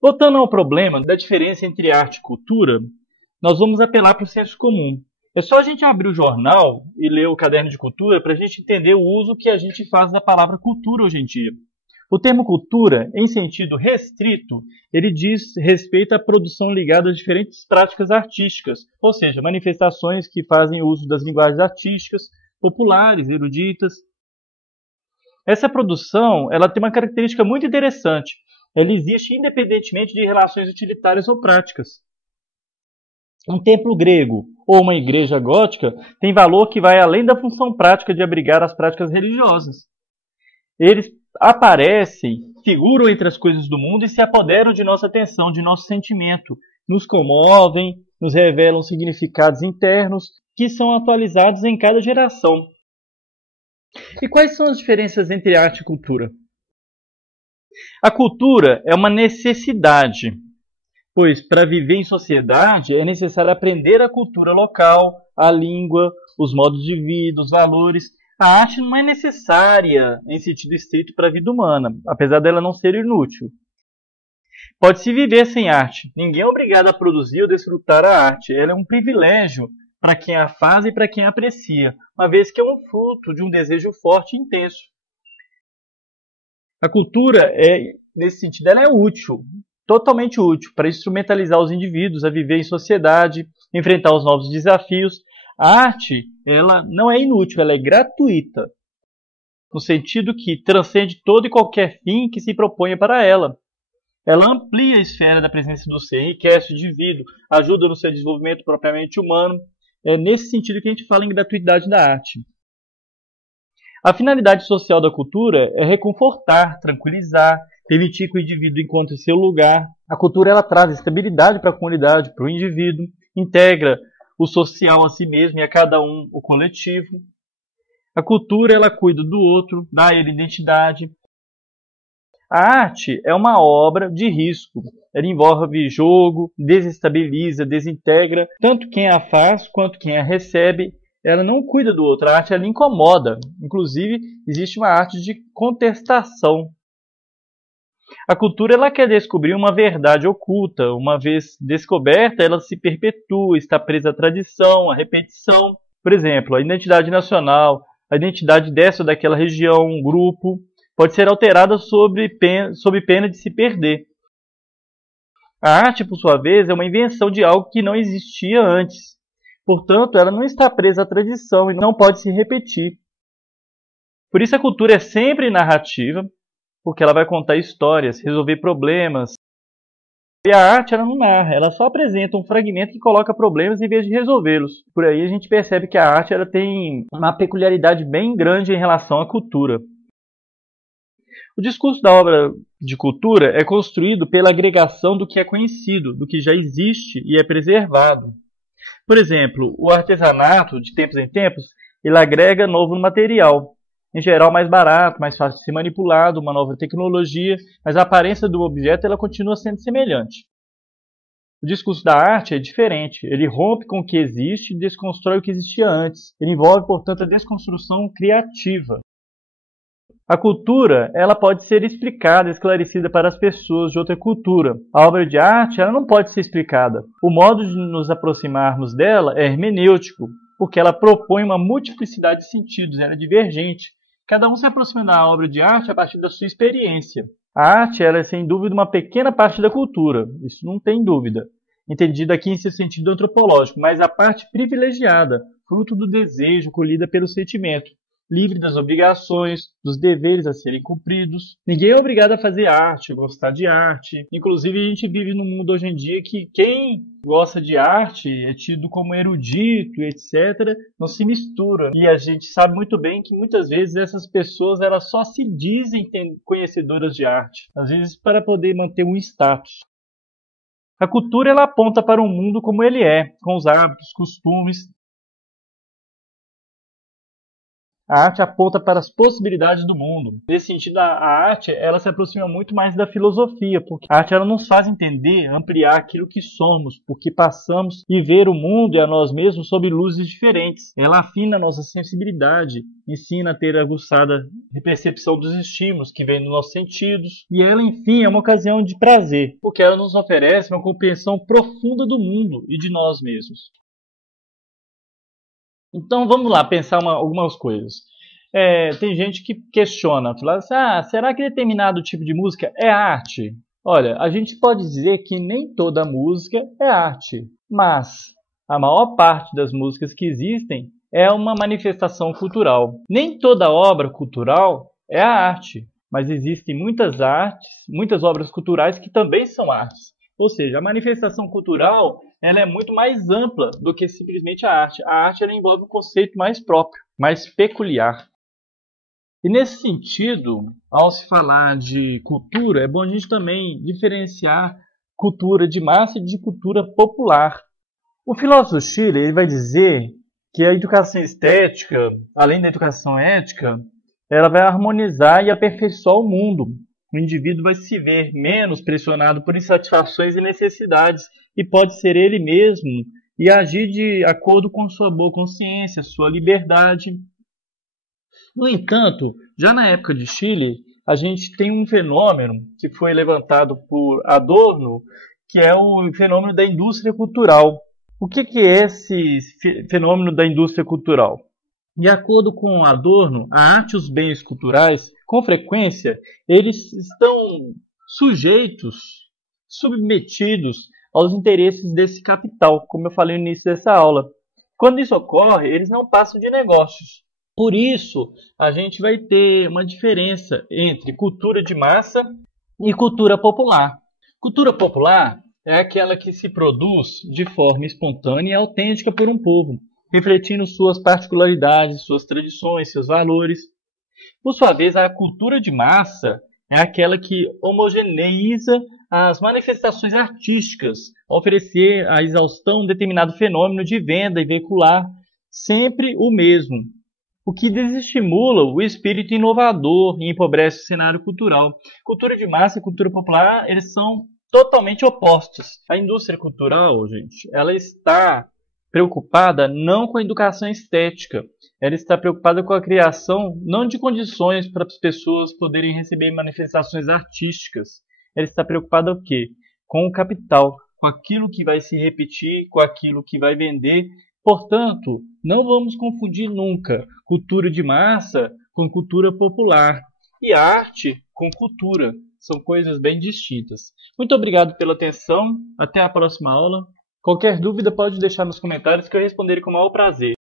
Voltando ao problema da diferença entre arte e cultura, nós vamos apelar para o senso comum. É só a gente abrir o jornal e ler o caderno de cultura para a gente entender o uso que a gente faz da palavra cultura hoje em dia. O termo cultura, em sentido restrito, ele diz respeito à produção ligada a diferentes práticas artísticas, ou seja, manifestações que fazem uso das linguagens artísticas, populares, eruditas. Essa produção, ela tem uma característica muito interessante. Ela existe independentemente de relações utilitárias ou práticas. Um templo grego ou uma igreja gótica tem valor que vai além da função prática de abrigar as práticas religiosas. Eles aparecem, figuram entre as coisas do mundo e se apoderam de nossa atenção, de nosso sentimento, nos comovem, nos revelam significados internos que são atualizados em cada geração. E quais são as diferenças entre arte e cultura? A cultura é uma necessidade, pois para viver em sociedade é necessário aprender a cultura local, a língua, os modos de vida, os valores. A arte não é necessária em sentido estrito para a vida humana, apesar dela não ser inútil. Pode-se viver sem arte. Ninguém é obrigado a produzir ou desfrutar a arte. Ela é um privilégio para quem a faz e para quem a aprecia, uma vez que é um fruto de um desejo forte e intenso. A cultura, nesse sentido, ela é útil, totalmente útil, para instrumentalizar os indivíduos a viver em sociedade, enfrentar os novos desafios. A arte, ela não é inútil, ela é gratuita, no sentido que transcende todo e qualquer fim que se proponha para ela. Ela amplia a esfera da presença do ser, enriquece o indivíduo, ajuda no seu desenvolvimento propriamente humano. É nesse sentido que a gente fala em gratuidade da arte. A finalidade social da cultura é reconfortar, tranquilizar, permitir que o indivíduo encontre seu lugar. A cultura ela traz estabilidade para a comunidade, para o indivíduo, integra o social a si mesmo e a cada um o coletivo. A cultura ela cuida do outro, dá a ele identidade. A arte é uma obra de risco. Ela envolve jogo, desestabiliza, desintegra tanto quem a faz quanto quem a recebe. Ela não cuida do outro, a arte ela incomoda. Inclusive, existe uma arte de contestação. A cultura ela quer descobrir uma verdade oculta. Uma vez descoberta, ela se perpetua, está presa à tradição, à repetição. Por exemplo, a identidade nacional, a identidade dessa ou daquela região, um grupo, pode ser alterada sob pena de se perder. A arte, por sua vez, é uma invenção de algo que não existia antes. Portanto, ela não está presa à tradição e não pode se repetir. Por isso a cultura é sempre narrativa, porque ela vai contar histórias, resolver problemas. E a arte ela não narra, ela só apresenta um fragmento que coloca problemas em vez de resolvê-los. Por aí a gente percebe que a arte ela tem uma peculiaridade bem grande em relação à cultura. O discurso da obra de cultura é construído pela agregação do que é conhecido, do que já existe e é preservado. Por exemplo, o artesanato, de tempos em tempos, ele agrega novo material. Em geral, mais barato, mais fácil de ser manipulado, uma nova tecnologia, mas a aparência do objeto ela continua sendo semelhante. O discurso da arte é diferente. Ele rompe com o que existe e desconstrói o que existia antes. Ele envolve, portanto, a desconstrução criativa. A cultura ela pode ser explicada, esclarecida para as pessoas de outra cultura. A obra de arte ela não pode ser explicada. O modo de nos aproximarmos dela é hermenêutico, porque ela propõe uma multiplicidade de sentidos, ela é divergente. Cada um se aproxima da obra de arte a partir da sua experiência. A arte ela é, sem dúvida, uma pequena parte da cultura, isso não tem dúvida, entendida aqui em seu sentido antropológico, mas a parte privilegiada, fruto do desejo, colhida pelo sentimento. Livre das obrigações, dos deveres a serem cumpridos. Ninguém é obrigado a fazer arte, gostar de arte. Inclusive, a gente vive num mundo hoje em dia que quem gosta de arte é tido como erudito, etc., não se mistura. E a gente sabe muito bem que muitas vezes essas pessoas elas só se dizem conhecedoras de arte, às vezes para poder manter um status. A cultura ela aponta para um mundo como ele é, com os hábitos, costumes, A arte aponta para as possibilidades do mundo. Nesse sentido, a arte ela se aproxima muito mais da filosofia, porque a arte ela nos faz entender, ampliar aquilo que somos, porque passamos e ver o mundo e a nós mesmos sob luzes diferentes. Ela afina a nossa sensibilidade, ensina a ter aguçada percepção dos estímulos que vêm dos nossos sentidos. E ela, enfim, é uma ocasião de prazer, porque ela nos oferece uma compreensão profunda do mundo e de nós mesmos. Então vamos lá pensar algumas coisas. Tem gente que questiona, fala assim, será que determinado tipo de música é arte? Olha, a gente pode dizer que nem toda música é arte, mas a maior parte das músicas que existem é uma manifestação cultural. Nem toda obra cultural é a arte, mas existem muitas obras culturais que também são artes. Ou seja, a manifestação cultural ela é muito mais ampla do que simplesmente a arte. A arte ela envolve um conceito mais próprio, mais peculiar. E nesse sentido, ao se falar de cultura, é bom a gente também diferenciar cultura de massa e de cultura popular. O filósofo Schiller ele vai dizer que a educação estética, além da educação ética, ela vai harmonizar e aperfeiçoar o mundo. O indivíduo vai se ver menos pressionado por insatisfações e necessidades e pode ser ele mesmo e agir de acordo com sua boa consciência, sua liberdade. No entanto, já na época de Schiller, a gente tem um fenômeno que foi levantado por Adorno, que é o fenômeno da indústria cultural. O que é esse fenômeno da indústria cultural? De acordo com Adorno, a arte e os bens culturais, com frequência, eles estão sujeitos, submetidos aos interesses desse capital, como eu falei no início dessa aula. Quando isso ocorre, eles não passam de negócios. Por isso, a gente vai ter uma diferença entre cultura de massa e cultura popular. Cultura popular é aquela que se produz de forma espontânea e autêntica por um povo, refletindo suas particularidades, suas tradições, seus valores. Por sua vez, a cultura de massa é aquela que homogeneiza as manifestações artísticas, oferecer à exaustão um determinado fenômeno de venda e veicular sempre o mesmo, o que desestimula o espírito inovador e empobrece o cenário cultural. Cultura de massa e cultura popular, eles são totalmente opostos. A indústria cultural, gente, ela está preocupada não com a educação estética, ela está preocupada com a criação não de condições para as pessoas poderem receber manifestações artísticas. Ela está preocupada o quê? Com o capital, com aquilo que vai se repetir, com aquilo que vai vender. Portanto, não vamos confundir nunca cultura de massa com cultura popular e arte com cultura. São coisas bem distintas. Muito obrigado pela atenção. Até a próxima aula. Qualquer dúvida pode deixar nos comentários que eu responderei com o maior prazer.